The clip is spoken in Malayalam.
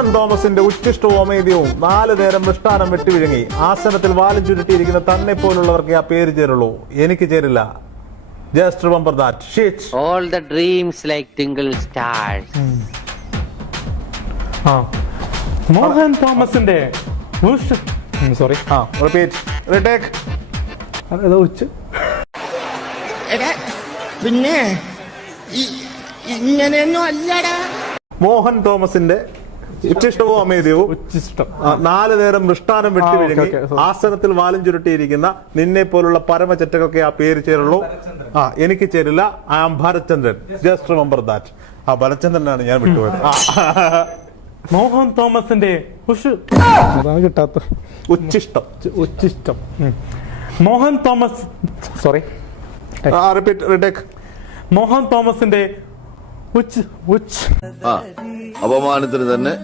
മോഹൻ തോമസിന്റെ ഉച്ചിഷ്ടവും അമേദ്യവും 4 നേരം മൃഷ്ടാനം വെട്ടിവിഴുങ്ങി ആസനത്തിൽ വാലും ചുരുട്ടിയിരിക്കുന്ന തന്നെ പോലുള്ളവർക്ക് ആ പേര് ചേരുള്ളൂ, എനിക്ക് ചേരില്ല. Just remember that. Shit. All the dreams like twinkle stars. Mohan തോമസിന്റെ സോറി Repeat. Retake. പിന്നെ ഇങ്ങനെയൊന്നും അല്ലടാ. മോഹൻ തോമസിന്റെ ഉച്ചിഷ്ടവും അമേദ്യവും 4 നേരം മൃഷ്ടാനം വെട്ടിവിഴുങ്ങി ആസനത്തിൽ വാലും ചുരുട്ടിയിരിക്കുന്ന നിന്നെ പോലുള്ള പരമചറ്റകൾക്ക് ആ പേര് ചേരുള്ളൂ, എനിക്ക് ചേരില്ല. I am Bharathchandran. Just remember that. ഭരത്ചന്ദ്രനാണ് ഞാൻ വിട്ടുപോയത്. മോഹൻ തോമസിന്റെ കിട്ടാത്ത ഉച്ചിഷ്ടം Mohan Thomas sorry repeat. Retake. Mohan തോമസിന്റെ അപമാനത്തിന് തന്നെ